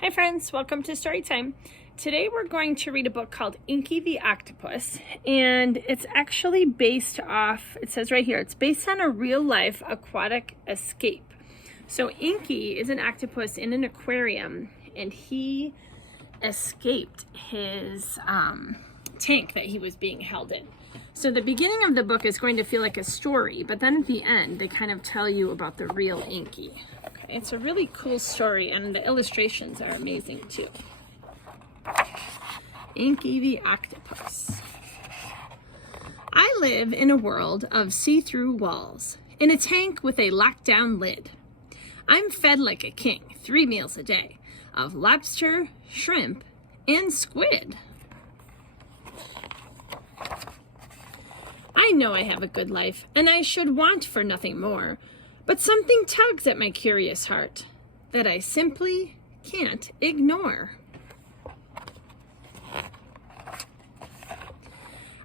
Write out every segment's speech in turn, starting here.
Hi friends, welcome to Storytime. Today we're going to read a book called Inky the Octopus, and it's actually based off, it says right here, it's based on a real-life aquatic escape. So Inky is an octopus in an aquarium, and he escaped his tank that he was being held in. So the beginning of the book is going to feel like a story, but then at the end they kind of tell you about the real Inky. Okay, it's a really cool story, and the illustrations are amazing too. Inky the Octopus. I live in a world of see-through walls, in a tank with a locked-down lid. I'm fed like a king, 3 meals a day, of lobster, shrimp, and squid. I know I have a good life, and I should want for nothing more, but something tugs at my curious heart that I simply can't ignore.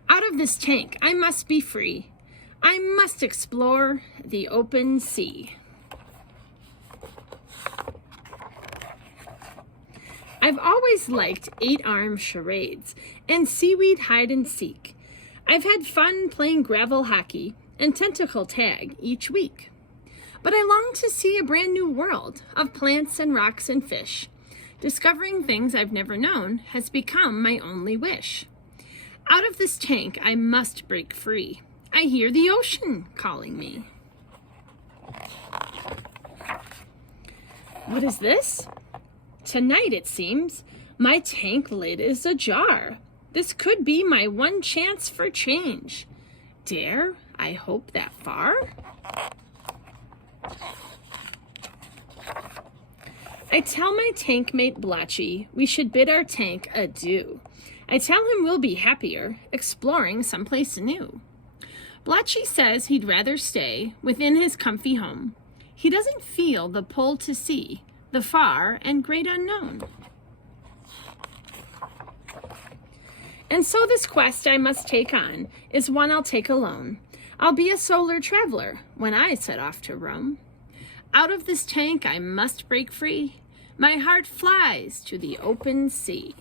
Out of this tank, I must be free. I must explore the open sea. I've always liked 8-arm charades and seaweed hide and seek. I've had fun playing gravel hockey and tentacle tag each week. But I long to see a brand new world of plants and rocks and fish. Discovering things I've never known has become my only wish. Out of this tank, I must break free. I hear the ocean calling me. What is this? Tonight, it seems, my tank lid is ajar. This could be my one chance for change. Dare I hope that far? I tell my tank mate Blotchy we should bid our tank adieu. I tell him we'll be happier exploring someplace new. Blotchy says he'd rather stay within his comfy home. He doesn't feel the pull to see the far and great unknown. And so this quest I must take on is one I'll take alone. I'll be a solar traveler when I set off to roam. Out of this tank I must break free. My heart flies to the open sea.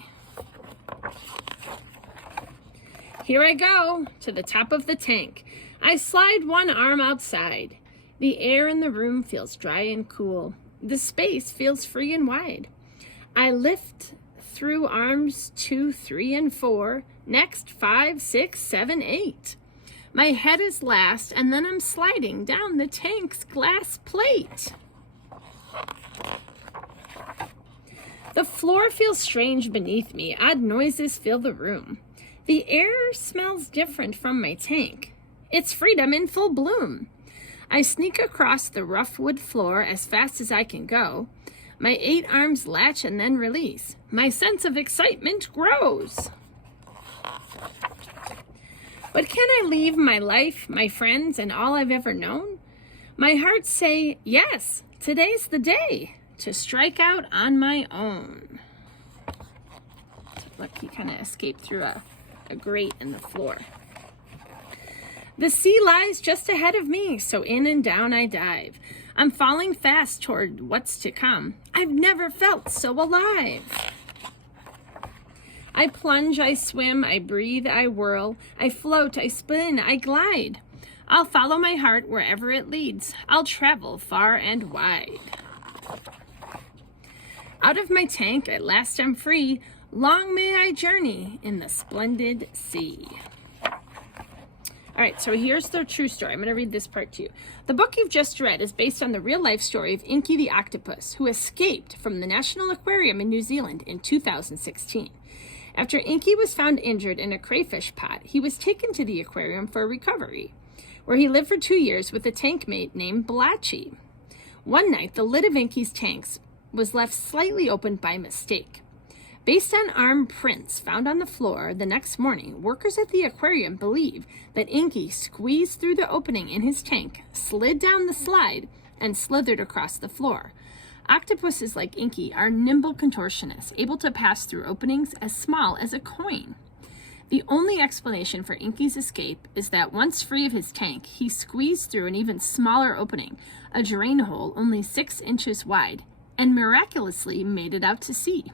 Here I go, to the top of the tank. I slide one arm outside. The air in the room feels dry and cool. The space feels free and wide. I lift through arms 2, 3, and 4. Next 5, 6, 7, 8. My head is last, and then I'm sliding down the tank's glass plate. The floor feels strange beneath me. Odd noises fill the room. The air smells different from my tank. It's freedom in full bloom. I sneak across the rough wood floor as fast as I can go. My 8 arms latch and then release. My sense of excitement grows. But can I leave my life, my friends, and all I've ever known? My heart say, yes, today's the day to strike out on my own. Look, he kind of escaped through a grate in the floor. The sea lies just ahead of me, so in and down I dive. I'm falling fast toward what's to come. I've never felt so alive. I plunge, I swim, I breathe, I whirl, I float, I spin, I glide. I'll follow my heart wherever it leads. I'll travel far and wide. Out of my tank, at last I'm free. Long may I journey in the splendid sea. All right, so here's the true story. I'm going to read this part to you. The book you've just read is based on the real-life story of Inky the Octopus, who escaped from the National Aquarium in New Zealand in 2016. After Inky was found injured in a crayfish pot, he was taken to the aquarium for recovery, where he lived for 2 years with a tank mate named Blotchy. One night, the lid of Inky's tanks was left slightly open by mistake. Based on arm prints found on the floor the next morning, workers at the aquarium believe that Inky squeezed through the opening in his tank, slid down the slide, and slithered across the floor. Octopuses like Inky are nimble contortionists, able to pass through openings as small as a coin. The only explanation for Inky's escape is that once free of his tank, he squeezed through an even smaller opening, a drain hole only 6 inches wide, and miraculously made it out to sea.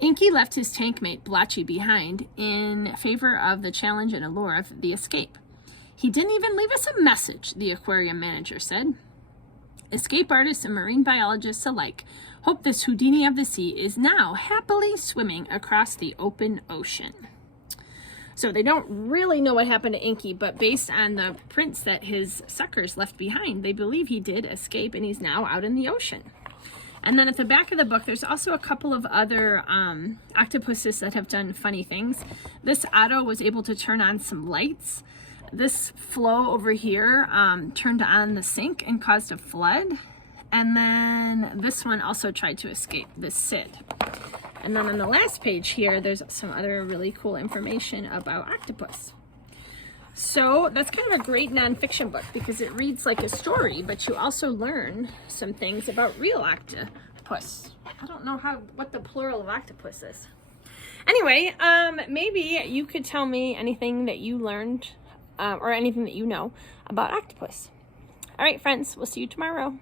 Inky left his tank mate Blotchy behind in favor of the challenge and allure of the escape. He didn't even leave us a message, the aquarium manager said. Escape artists and marine biologists alike hope this Houdini of the sea is now happily swimming across the open ocean. So they don't really know what happened to Inky, but based on the prints that his suckers left behind, they believe he did escape and he's now out in the ocean. And then at the back of the book, there's also a couple of other octopuses that have done funny things. This Otto was able to turn on some lights. This Flo over here turned on the sink and caused a flood. And then this one also tried to escape, this Sid. And then on the last page here, there's some other really cool information about octopus. So that's kind of a great nonfiction book because it reads like a story, but you also learn some things about real octopus. I don't know what the plural of octopus is. Anyway, maybe you could tell me anything that you learned or anything that you know about octopus. All right, friends, we'll see you tomorrow.